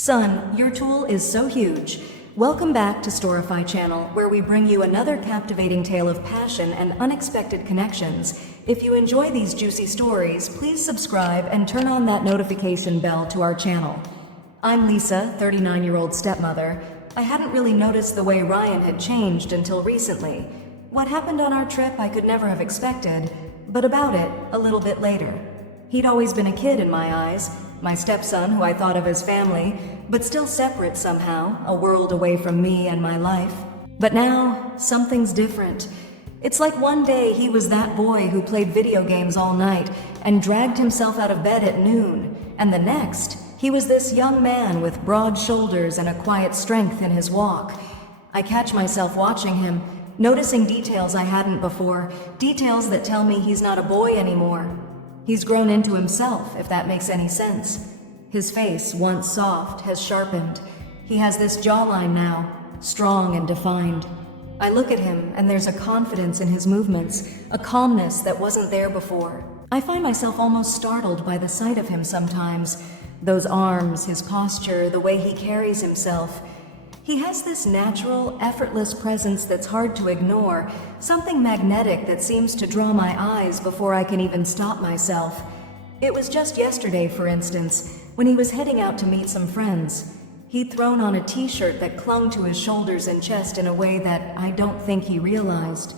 Son, your tool is so huge. Welcome back to Storify channel, where we bring you another captivating tale of passion and unexpected connections. If you enjoy these juicy stories, please subscribe and turn on that notification bell to our channel. I'm Lisa, 39-year-old stepmother. I hadn't really noticed the way Ryan had changed until recently. What happened on our trip I could never have expected, but about it a little bit later. He'd always been a kid in my eyes, my stepson who I thought of as family, but still separate somehow, a world away from me and my life. But now, something's different. It's like one day he was that boy who played video games all night and dragged himself out of bed at noon, and the next, he was this young man with broad shoulders and a quiet strength in his walk. I catch myself watching him, noticing details I hadn't before, details that tell me he's not a boy anymore. He's grown into himself, if that makes any sense. His face, once soft, has sharpened. He has this jawline now, strong and defined. I look at him, and there's a confidence in his movements, a calmness that wasn't there before. I find myself almost startled by the sight of him sometimes. Those arms, his posture, the way he carries himself. He has this natural, effortless presence that's hard to ignore, something magnetic that seems to draw my eyes before I can even stop myself. It was just yesterday, for instance, when he was heading out to meet some friends. He'd thrown on a t-shirt that clung to his shoulders and chest in a way that I don't think he realized.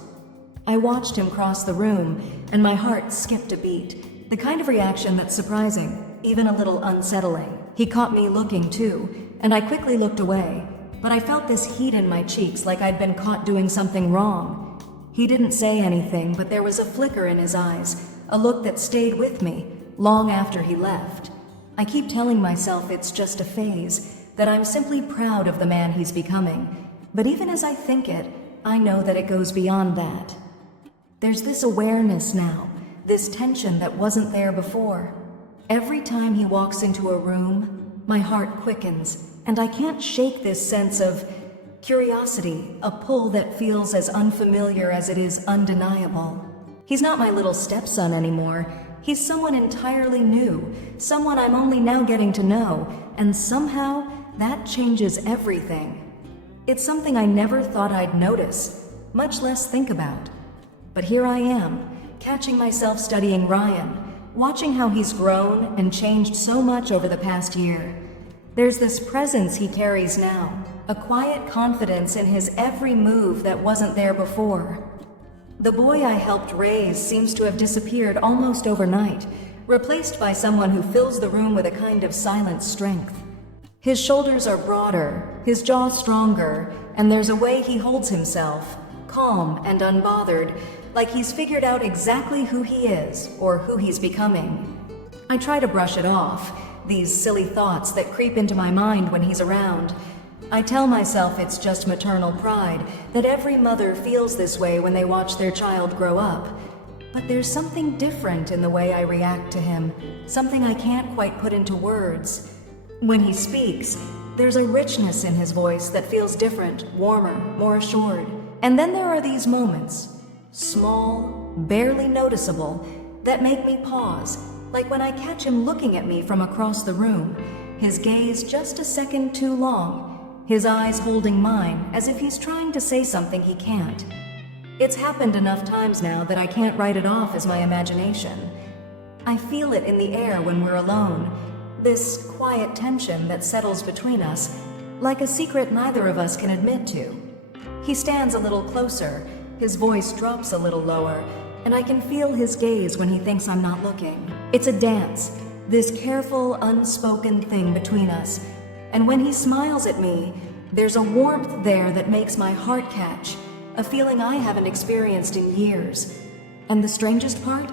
I watched him cross the room, and my heart skipped a beat. The kind of reaction that's surprising, even a little unsettling. He caught me looking too, and I quickly looked away. But I felt this heat in my cheeks, like I'd been caught doing something wrong. He didn't say anything, but there was a flicker in his eyes, a look that stayed with me long after he left. I keep telling myself it's just a phase, that I'm simply proud of the man he's becoming. But even as I think it, I know that it goes beyond that. There's this awareness now, this tension that wasn't there before. Every time he walks into a room, my heart quickens. And I can't shake this sense of curiosity, a pull that feels as unfamiliar as it is undeniable. He's not my little stepson anymore. He's someone entirely new, someone I'm only now getting to know, and somehow that changes everything. It's something I never thought I'd notice, much less think about. But here I am, catching myself studying Ryan, watching how he's grown and changed so much over the past year. There's this presence he carries now, a quiet confidence in his every move that wasn't there before. The boy I helped raise seems to have disappeared almost overnight, replaced by someone who fills the room with a kind of silent strength. His shoulders are broader, his jaw stronger, and there's a way he holds himself, calm and unbothered, like he's figured out exactly who he is or who he's becoming. I try to brush it off, these silly thoughts that creep into my mind when he's around. I tell myself it's just maternal pride, that every mother feels this way when they watch their child grow up. But there's something different in the way I react to him, something I can't quite put into words. When he speaks, there's a richness in his voice that feels different, warmer, more assured. And then there are these moments, small, barely noticeable, that make me pause. Like when I catch him looking at me from across the room, his gaze just a second too long, his eyes holding mine as if he's trying to say something he can't. It's happened enough times now that I can't write it off as my imagination. I feel it in the air when we're alone, this quiet tension that settles between us, like a secret neither of us can admit to. He stands a little closer, his voice drops a little lower, and I can feel his gaze when he thinks I'm not looking. It's a dance, this careful, unspoken thing between us. And when he smiles at me, there's a warmth there that makes my heart catch, a feeling I haven't experienced in years. And the strangest part?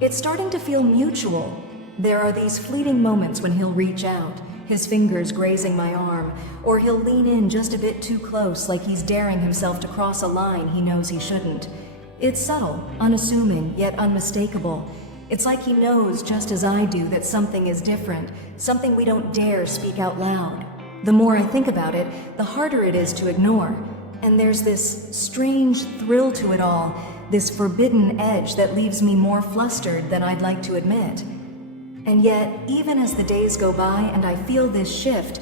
It's starting to feel mutual. There are these fleeting moments when he'll reach out, his fingers grazing my arm, or he'll lean in just a bit too close, like he's daring himself to cross a line he knows he shouldn't. It's subtle, unassuming, yet unmistakable. It's like he knows just as I do that something is different, something we don't dare speak out loud. The more I think about it, the harder it is to ignore. And there's this strange thrill to it all, this forbidden edge that leaves me more flustered than I'd like to admit. And yet, even as the days go by and I feel this shift,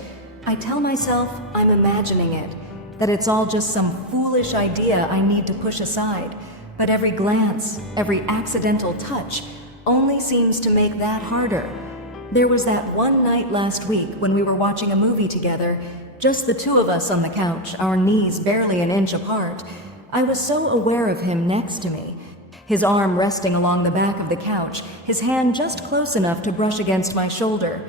I tell myself I'm imagining it, that it's all just some foolish idea I need to push aside. But every glance, every accidental touch, only seems to make that harder. There was that one night last week when we were watching a movie together, just the two of us on the couch, our knees barely an inch apart. I was so aware of him next to me, his arm resting along the back of the couch, his hand just close enough to brush against my shoulder.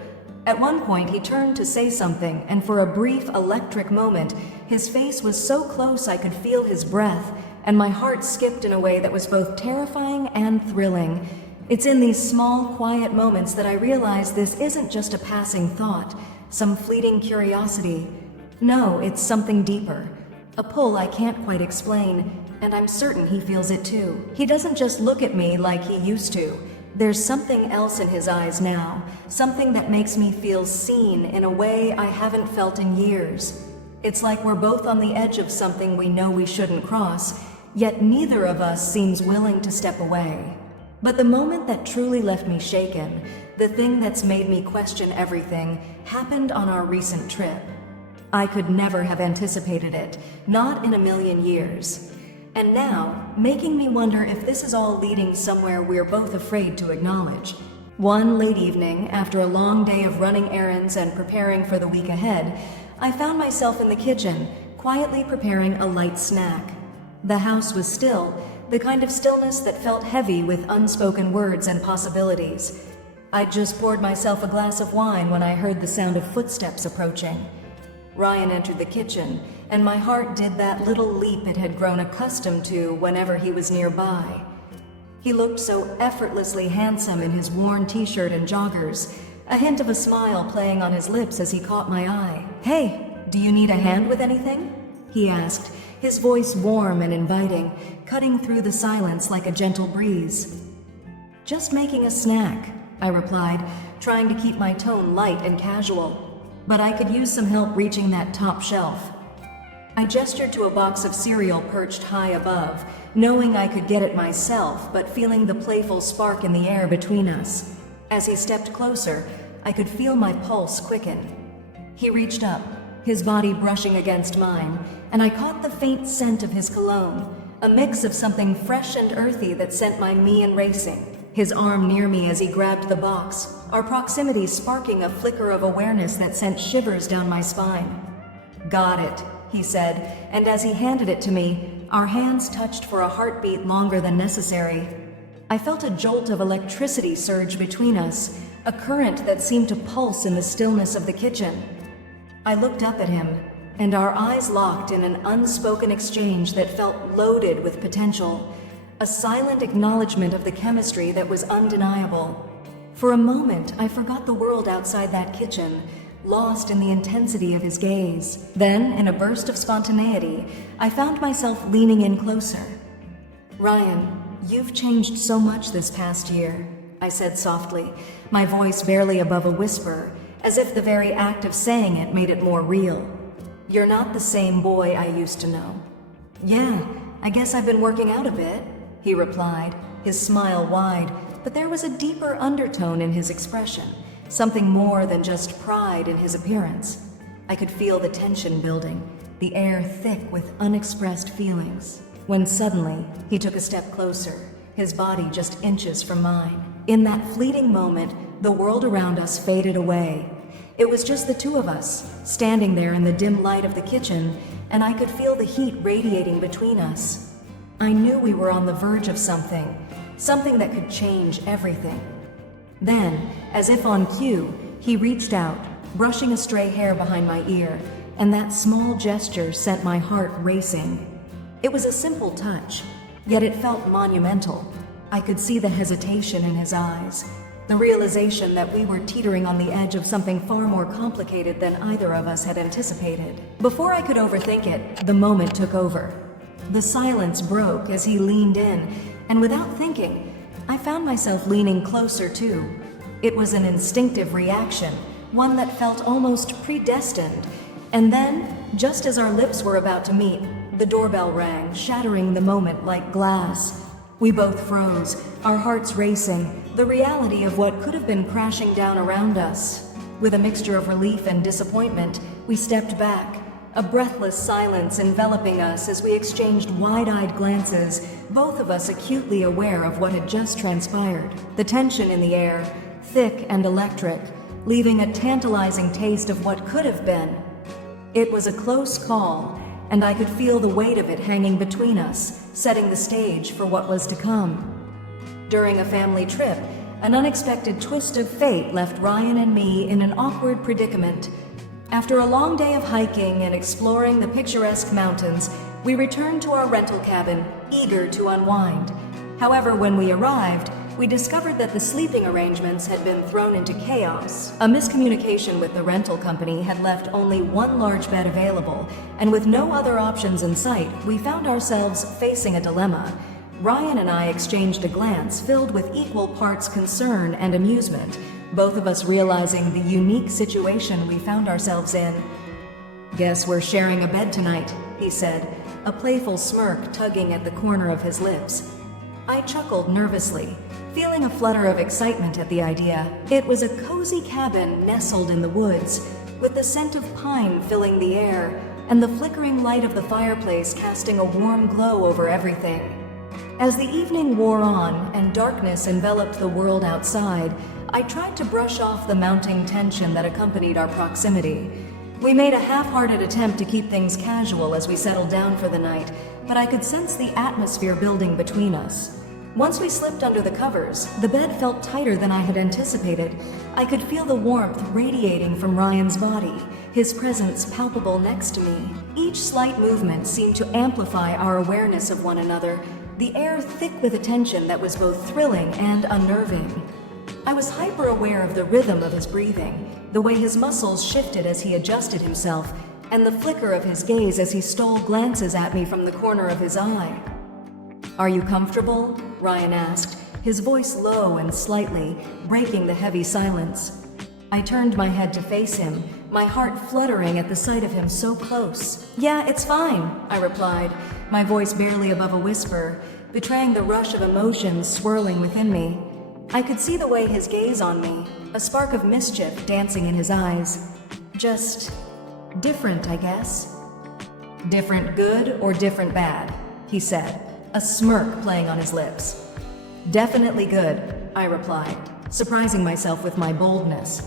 At one point, he turned to say something, and for a brief, electric moment, his face was so close I could feel his breath, and my heart skipped in a way that was both terrifying and thrilling. It's in these small, quiet moments that I realize this isn't just a passing thought, some fleeting curiosity. No, it's something deeper. A pull I can't quite explain, and I'm certain he feels it too. He doesn't just look at me like he used to. There's something else in his eyes now, something that makes me feel seen in a way I haven't felt in years. It's like we're both on the edge of something we know we shouldn't cross, yet neither of us seems willing to step away. But the moment that truly left me shaken, the thing that's made me question everything, happened on our recent trip. I could never have anticipated it, not in a million years. And now, making me wonder if this is all leading somewhere we're both afraid to acknowledge. One late evening, after a long day of running errands and preparing for the week ahead, I found myself in the kitchen, quietly preparing a light snack. The house was still, the kind of stillness that felt heavy with unspoken words and possibilities. I'd just poured myself a glass of wine when I heard the sound of footsteps approaching. Ryan entered the kitchen, and my heart did that little leap it had grown accustomed to whenever he was nearby. He looked so effortlessly handsome in his worn t-shirt and joggers, a hint of a smile playing on his lips as he caught my eye. "Hey, do you need a hand with anything?" he asked, his voice warm and inviting, cutting through the silence like a gentle breeze. "Just making a snack," I replied, trying to keep my tone light and casual. But I could use some help reaching that top shelf. I gestured to a box of cereal perched high above, knowing I could get it myself, but feeling the playful spark in the air between us. As he stepped closer, I could feel my pulse quicken. He reached up, his body brushing against mine, and I caught the faint scent of his cologne, a mix of something fresh and earthy that sent my mien racing. His arm near me as he grabbed the box, our proximity sparking a flicker of awareness that sent shivers down my spine. "Got it," he said, and as he handed it to me, our hands touched for a heartbeat longer than necessary. I felt a jolt of electricity surge between us, a current that seemed to pulse in the stillness of the kitchen. I looked up at him, and our eyes locked in an unspoken exchange that felt loaded with potential, a silent acknowledgement of the chemistry that was undeniable. For a moment, I forgot the world outside that kitchen, lost in the intensity of his gaze. Then, in a burst of spontaneity, I found myself leaning in closer. "Ryan, you've changed so much this past year," I said softly, my voice barely above a whisper, as if the very act of saying it made it more real. "You're not the same boy I used to know." "Yeah, I guess I've been working out a bit," he replied, his smile wide, but there was a deeper undertone in his expression, something more than just pride in his appearance. I could feel the tension building, the air thick with unexpressed feelings, when suddenly he took a step closer, his body just inches from mine. In that fleeting moment, the world around us faded away. It was just the two of us, standing there in the dim light of the kitchen, and I could feel the heat radiating between us. I knew we were on the verge of something that could change everything. Then, as if on cue, he reached out, brushing a stray hair behind my ear, and that small gesture sent my heart racing. It was a simple touch, yet it felt monumental. I could see the hesitation in his eyes, the realization that we were teetering on the edge of something far more complicated than either of us had anticipated. Before I could overthink it, the moment took over. The silence broke as he leaned in, and without thinking, I found myself leaning closer too. It was an instinctive reaction, one that felt almost predestined. And then, just as our lips were about to meet, the doorbell rang, shattering the moment like glass. We both froze, our hearts racing, the reality of what could have been crashing down around us. With a mixture of relief and disappointment, we stepped back, a breathless silence enveloping us as we exchanged wide-eyed glances, both of us acutely aware of what had just transpired. The tension in the air, thick and electric, leaving a tantalizing taste of what could have been. It was a close call, and I could feel the weight of it hanging between us, setting the stage for what was to come. During a family trip, an unexpected twist of fate left Ryan and me in an awkward predicament. After a long day of hiking and exploring the picturesque mountains, we returned to our rental cabin, eager to unwind. However, when we arrived, we discovered that the sleeping arrangements had been thrown into chaos. A miscommunication with the rental company had left only one large bed available, and with no other options in sight, we found ourselves facing a dilemma. Ryan and I exchanged a glance filled with equal parts concern and amusement, both of us realizing the unique situation we found ourselves in. "Guess we're sharing a bed tonight," he said, a playful smirk tugging at the corner of his lips. I chuckled nervously, feeling a flutter of excitement at the idea. It was a cozy cabin nestled in the woods, with the scent of pine filling the air and the flickering light of the fireplace casting a warm glow over everything. As the evening wore on and darkness enveloped the world outside, I tried to brush off the mounting tension that accompanied our proximity. We made a half-hearted attempt to keep things casual as we settled down for the night, but I could sense the atmosphere building between us. Once we slipped under the covers, the bed felt tighter than I had anticipated. I could feel the warmth radiating from Ryan's body, his presence palpable next to me. Each slight movement seemed to amplify our awareness of one another, the air thick with a tension that was both thrilling and unnerving. I was hyper-aware of the rhythm of his breathing, the way his muscles shifted as he adjusted himself, and the flicker of his gaze as he stole glances at me from the corner of his eye. "Are you comfortable?" Ryan asked, his voice low and slightly, breaking the heavy silence. I turned my head to face him, my heart fluttering at the sight of him so close. "Yeah, it's fine," I replied, my voice barely above a whisper, betraying the rush of emotions swirling within me. I could see the way his gaze on me, a spark of mischief dancing in his eyes. "Just different, I guess." "Different good or different bad?" he said, a smirk playing on his lips. "Definitely good," I replied, surprising myself with my boldness.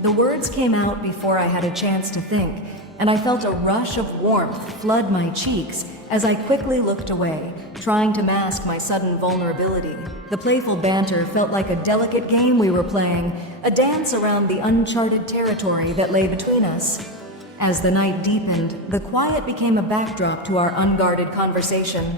The words came out before I had a chance to think, and I felt a rush of warmth flood my cheeks as I quickly looked away, trying to mask my sudden vulnerability. The playful banter felt like a delicate game we were playing, a dance around the uncharted territory that lay between us. As the night deepened, the quiet became a backdrop to our unguarded conversation.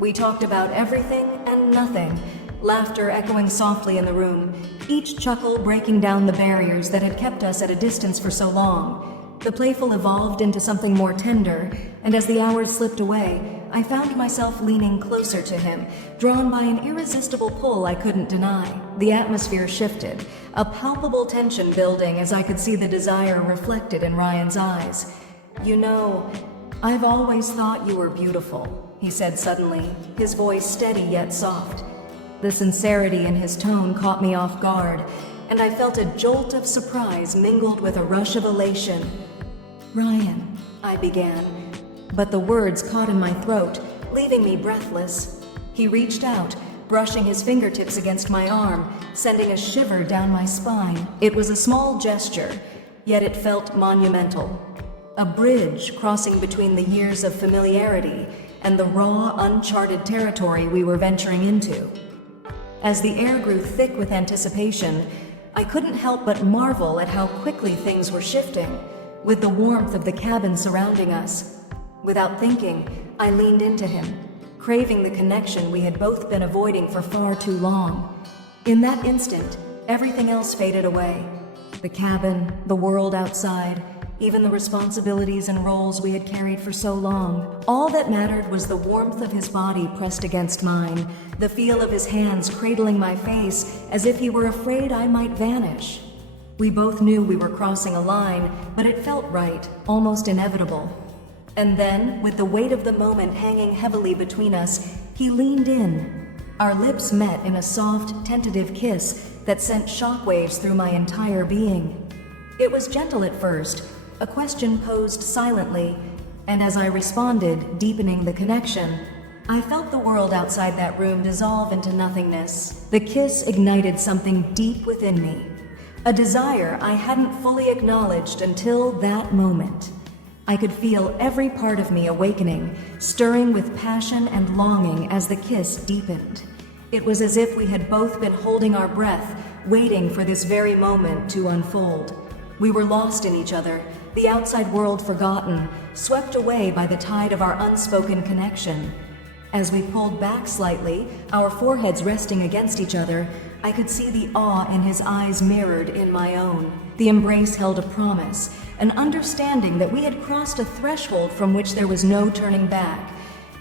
We talked about everything and nothing, laughter echoing softly in the room, each chuckle breaking down the barriers that had kept us at a distance for so long. The playful evolved into something more tender, and as the hours slipped away, I found myself leaning closer to him, drawn by an irresistible pull I couldn't deny. The atmosphere shifted, a palpable tension building as I could see the desire reflected in Ryan's eyes. "You know, I've always thought you were beautiful," he said suddenly, his voice steady yet soft. The sincerity in his tone caught me off guard, and I felt a jolt of surprise mingled with a rush of elation. "Ryan," I began, but the words caught in my throat, leaving me breathless. He reached out, brushing his fingertips against my arm, sending a shiver down my spine. It was a small gesture, yet it felt monumental. A bridge crossing between the years of familiarity and the raw, uncharted territory we were venturing into. As the air grew thick with anticipation, I couldn't help but marvel at how quickly things were shifting, with the warmth of the cabin surrounding us. Without thinking, I leaned into him, craving the connection we had both been avoiding for far too long. In that instant, everything else faded away. The cabin, the world outside, even the responsibilities and roles we had carried for so long. All that mattered was the warmth of his body pressed against mine, the feel of his hands cradling my face as if he were afraid I might vanish. We both knew we were crossing a line, but it felt right, almost inevitable. And then, with the weight of the moment hanging heavily between us, he leaned in. Our lips met in a soft, tentative kiss that sent shockwaves through my entire being. It was gentle at first, a question posed silently, and as I responded, deepening the connection, I felt the world outside that room dissolve into nothingness. The kiss ignited something deep within me, a desire I hadn't fully acknowledged until that moment. I could feel every part of me awakening, stirring with passion and longing as the kiss deepened. It was as if we had both been holding our breath, waiting for this very moment to unfold. We were lost in each other, the outside world forgotten, swept away by the tide of our unspoken connection. As we pulled back slightly, our foreheads resting against each other, I could see the awe in his eyes mirrored in my own. The embrace held a promise, an understanding that we had crossed a threshold from which there was no turning back.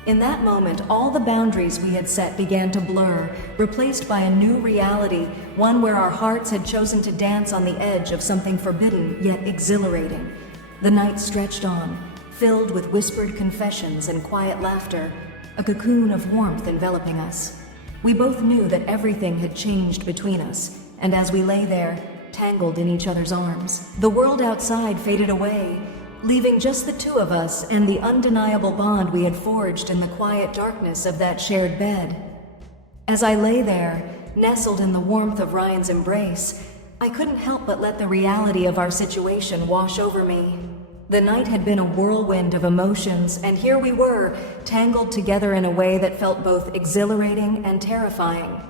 In that moment, all the boundaries we had set began to blur, replaced by a new reality, one where our hearts had chosen to dance on the edge of something forbidden yet exhilarating. The night stretched on, filled with whispered confessions and quiet laughter, a cocoon of warmth enveloping us. We both knew that everything had changed between us, and as we lay there, tangled in each other's arms, the world outside faded away, leaving just the two of us and the undeniable bond we had forged in the quiet darkness of that shared bed. As I lay there, nestled in the warmth of Ryan's embrace, I couldn't help but let the reality of our situation wash over me. The night had been a whirlwind of emotions, and here we were, tangled together in a way that felt both exhilarating and terrifying.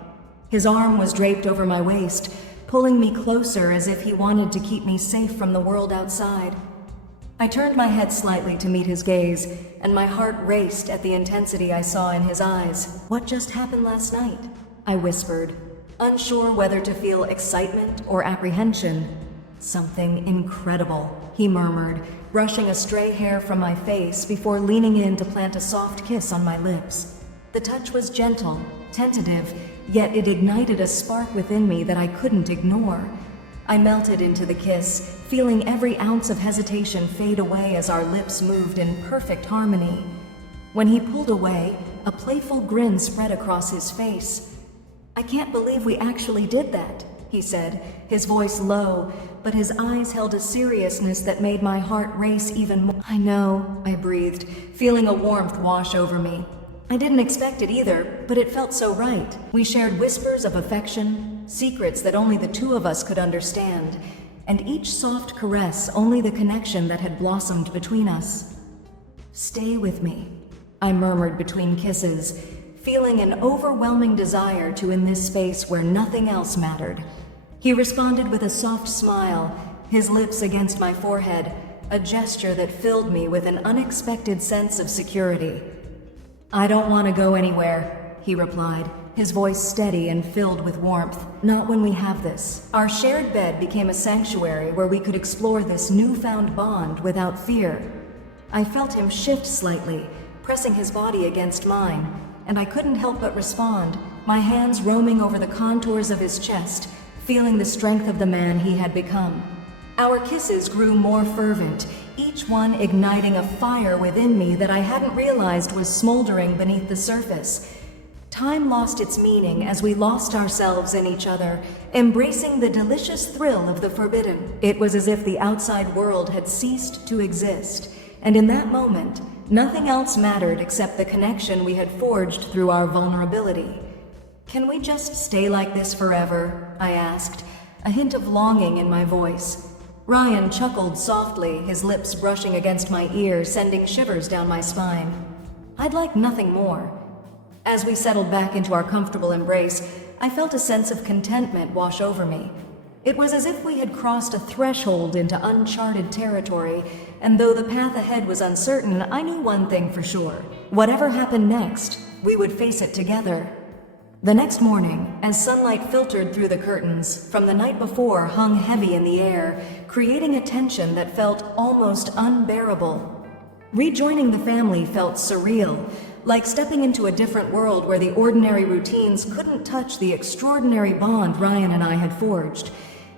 His arm was draped over my waist, pulling me closer as if he wanted to keep me safe from the world outside. I turned my head slightly to meet his gaze, and my heart raced at the intensity I saw in his eyes. "What just happened last night?" I whispered, unsure whether to feel excitement or apprehension. "Something incredible," he murmured, brushing a stray hair from my face before leaning in to plant a soft kiss on my lips. The touch was gentle, tentative, yet it ignited a spark within me that I couldn't ignore. I melted into the kiss, feeling every ounce of hesitation fade away as our lips moved in perfect harmony. When he pulled away, a playful grin spread across his face. "I can't believe we actually did that," he said, his voice low, but his eyes held a seriousness that made my heart race even more. "I know," I breathed, feeling a warmth wash over me. I didn't expect it either, but it felt so right. We shared whispers of affection, secrets that only the two of us could understand, and each soft caress only the connection that had blossomed between us. "Stay with me," I murmured between kisses, feeling an overwhelming desire to in this space where nothing else mattered. He responded with a soft smile, his lips against my forehead, a gesture that filled me with an unexpected sense of security. "I don't want to go anywhere," he replied, his voice steady and filled with warmth. "Not when we have this." Our shared bed became a sanctuary where we could explore this newfound bond without fear. I felt him shift slightly, pressing his body against mine, and I couldn't help but respond, my hands roaming over the contours of his chest, feeling the strength of the man he had become. Our kisses grew more fervent, each one igniting a fire within me that I hadn't realized was smoldering beneath the surface. Time lost its meaning as we lost ourselves in each other, embracing the delicious thrill of the forbidden. It was as if the outside world had ceased to exist, and in that moment, nothing else mattered except the connection we had forged through our vulnerability. "Can we just stay like this forever?" I asked, a hint of longing in my voice. Ryan chuckled softly, his lips brushing against my ear, sending shivers down my spine. "I'd like nothing more." As we settled back into our comfortable embrace, I felt a sense of contentment wash over me. It was as if we had crossed a threshold into uncharted territory, and though the path ahead was uncertain, I knew one thing for sure. Whatever happened next, we would face it together. The next morning, as sunlight filtered through the curtains, from the night before hung heavy in the air, creating a tension that felt almost unbearable. Rejoining the family felt surreal, like stepping into a different world where the ordinary routines couldn't touch the extraordinary bond Ryan and I had forged.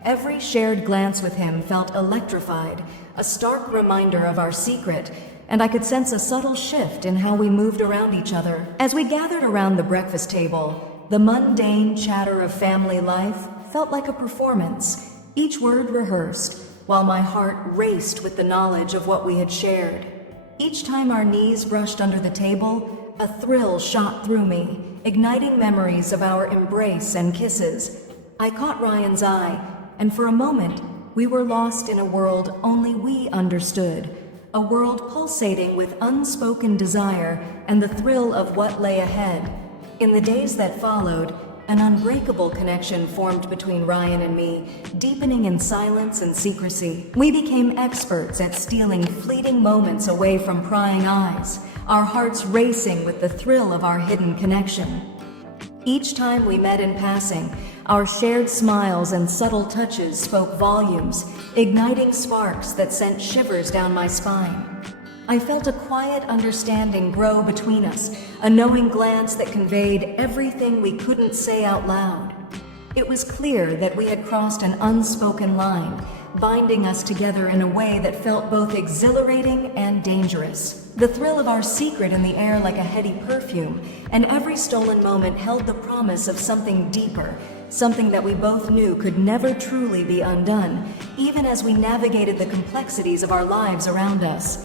Every shared glance with him felt electrified, a stark reminder of our secret, and I could sense a subtle shift in how we moved around each other. As we gathered around the breakfast table, the mundane chatter of family life felt like a performance, each word rehearsed, while my heart raced with the knowledge of what we had shared. Each time our knees brushed under the table, a thrill shot through me, igniting memories of our embrace and kisses. I caught Ryan's eye, and for a moment, we were lost in a world only we understood, a world pulsating with unspoken desire and the thrill of what lay ahead. In the days that followed, an unbreakable connection formed between Ryan and me, deepening in silence and secrecy. We became experts at stealing fleeting moments away from prying eyes, our hearts racing with the thrill of our hidden connection. Each time we met in passing, our shared smiles and subtle touches spoke volumes, igniting sparks that sent shivers down my spine. I felt a quiet understanding grow between us, a knowing glance that conveyed everything we couldn't say out loud. It was clear that we had crossed an unspoken line, binding us together in a way that felt both exhilarating and dangerous. The thrill of our secret in the air like a heady perfume, and every stolen moment held the promise of something deeper, something that we both knew could never truly be undone, even as we navigated the complexities of our lives around us.